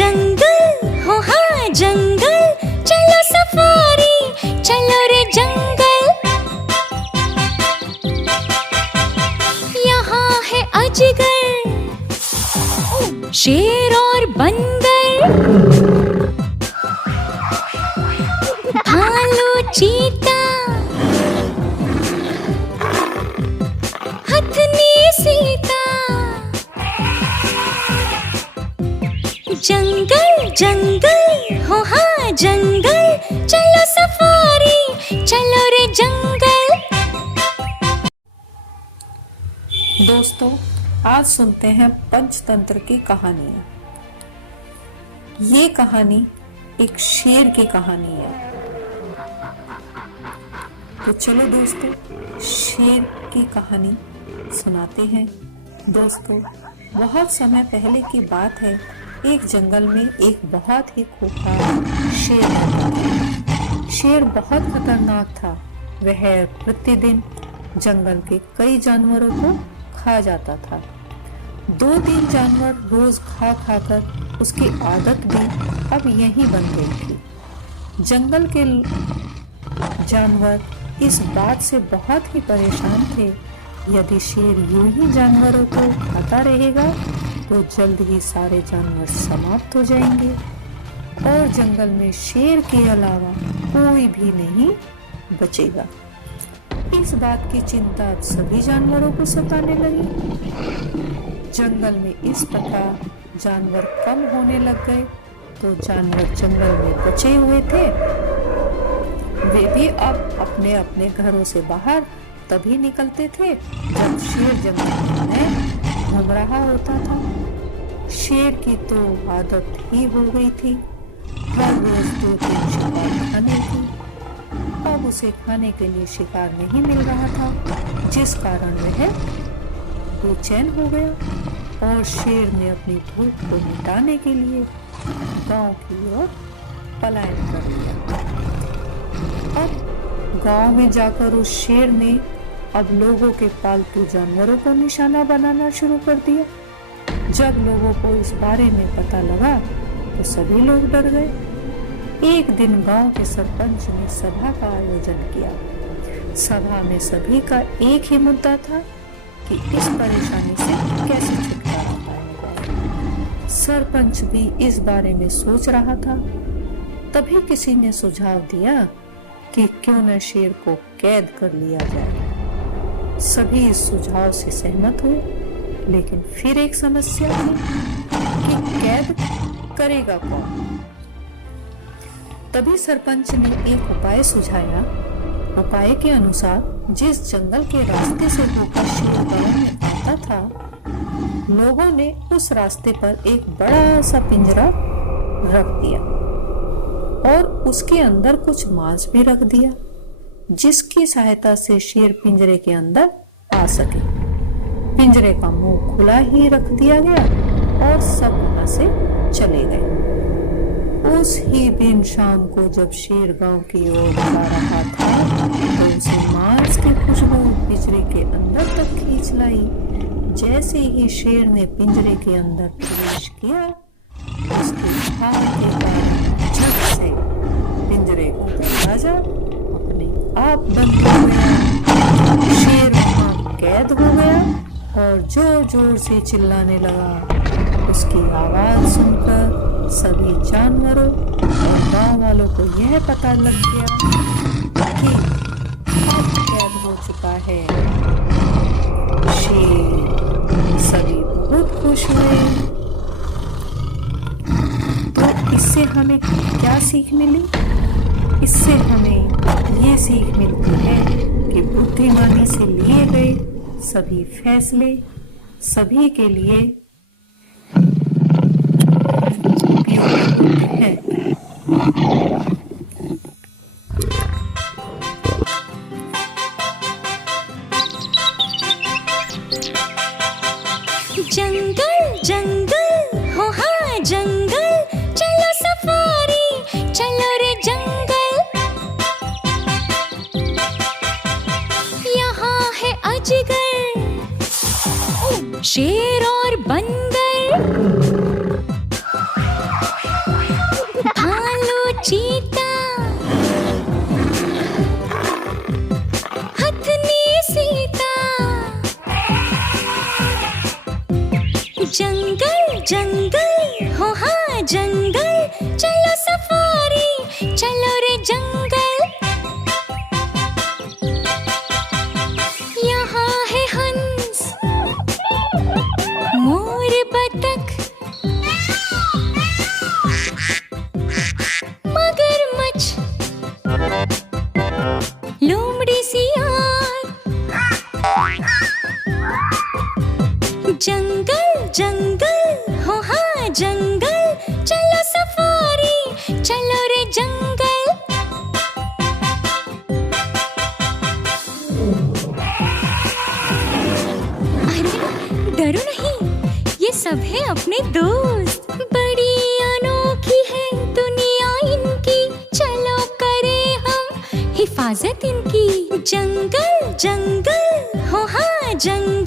जंगल हो हाँ जंगल, चलो सफारी चलो रे जंगल। यहाँ है अजगर, शेर और बंदर, भालू चीता, हथनी सीता। जंगल जंगल हो हाँ जंगल, चलो सफारी चलो रे जंगल। दोस्तों, आज सुनते हैं पंचतंत्र की कहानियां। ये कहानी एक शेर की कहानी है। तो चलो दोस्तों, शेर की कहानी सुनाते हैं। दोस्तों, बहुत समय पहले की बात है। एक जंगल में एक बहुत ही खूंखार शेर रहता था। शेर बहुत खतरनाक था। वह प्रतिदिन जंगल के कई जानवरों को खा जाता था। 2-3 जानवर रोज खा खाकर उसकी आदत भी अब यही बन गई थी। जंगल के जानवर इस बात से बहुत ही परेशान थे। यदि शेर यूं ही जानवरों को खाता रहेगा तो जल्द ही सारे जानवर समाप्त हो जाएंगे और जंगल में शेर के अलावा कोई भी नहीं बचेगा। इस बात की चिंता सभी जानवरों को सताने लगी। जंगल में इस प्रकार जानवर कम होने लग गए तो जानवर जंगल में बचे हुए थे वे भी अब अपने अपने घरों से बाहर तभी निकलते थे जब शेर जंगल में घूम रहा होता था। शेर की तो आदत ही हो गई थी हर रोज 2-3 शिकार खाने की। अब उसे खाने के लिए शिकार नहीं मिल रहा था, जिस कारण वह बेचैन हो गया और शेर ने अपनी भूख को मिटाने के लिए गांव की ओर पलायन कर दिया। अब गांव में जाकर उस शेर ने अब लोगों के पालतू जानवरों को निशाना बनाना शुरू कर दिया। जब लोगों को इस बारे में पता लगा तो सभी लोग डर गए। एक दिन गांव के सरपंच ने सभा का आयोजन किया। सभा में सभी का एक ही मुद्दा था कि इस परेशानी से कैसे छुटकारा पाया। सरपंच भी इस बारे में सोच रहा था। तभी किसी ने सुझाव दिया कि क्यों न शेर को कैद कर लिया जाए। सभी इस सुझाव से सहमत हुए, लेकिन फिर एक समस्या थी कि कैद करेगा कौन। तभी सरपंच ने एक उपाय सुझाया। उपाय के अनुसार जिस जंगल के रास्ते से होकर शेर गांव में आता था, लोगों ने उस रास्ते पर एक बड़ा सा पिंजरा रख दिया और उसके अंदर कुछ मांस भी रख दिया, जिसकी सहायता से शेर पिंजरे के अंदर आ सके। पिंजरे का मुंह खुला ही रख दिया गया और सब वहां से चले गए। उस ही दिन शाम को जब शेर गांव की ओर जा रहा था तो उसे मांस की खुशबू पिंजरे के अंदर तक खींच लाई। जैसे ही शेर ने पिंजरे के अंदर प्रवेश किया, उसके भाग के कारण झट से पिंजरे का दरवाजा अपने आप बंद हो गया। शेर वहां कैद हो गया और जोर जोर से चिल्लाने लगा। उसकी आवाज सुनकर सभी जानवरों और गांव वालों को यह पता लग गया कि अब कैद हो चुका है शेर। सभी बहुत खुश हुए। तो इससे हमें क्या सीख मिली? इससे हमें ये सीख मिलती है कि बुद्धिमानी से लिए गए सभी फैसले सभी के लिए है। जंगल जंगल हो हाँ जंगल, चलो सफारी चलो रे जंगल। यहाँ है अजगर, शेर और बंदर, हथनी सीता। जंगल जंगल हो हाँ जंगल, चलो सफारी चलो रे जंगल। यहाँ है हंस मोर बतख मगरमच्छ लोमड़ी सियार। जंगल जंगल हो हाँ जंगल, चलो सफारी चलो रे जंगल। अरे डरो नहीं, ये सब है अपने दोस्त। बड़ी अनोखी है दुनिया इनकी, चलो करें हम हिफाजत इनकी। जंगल जंगल हो हाँ जंगल,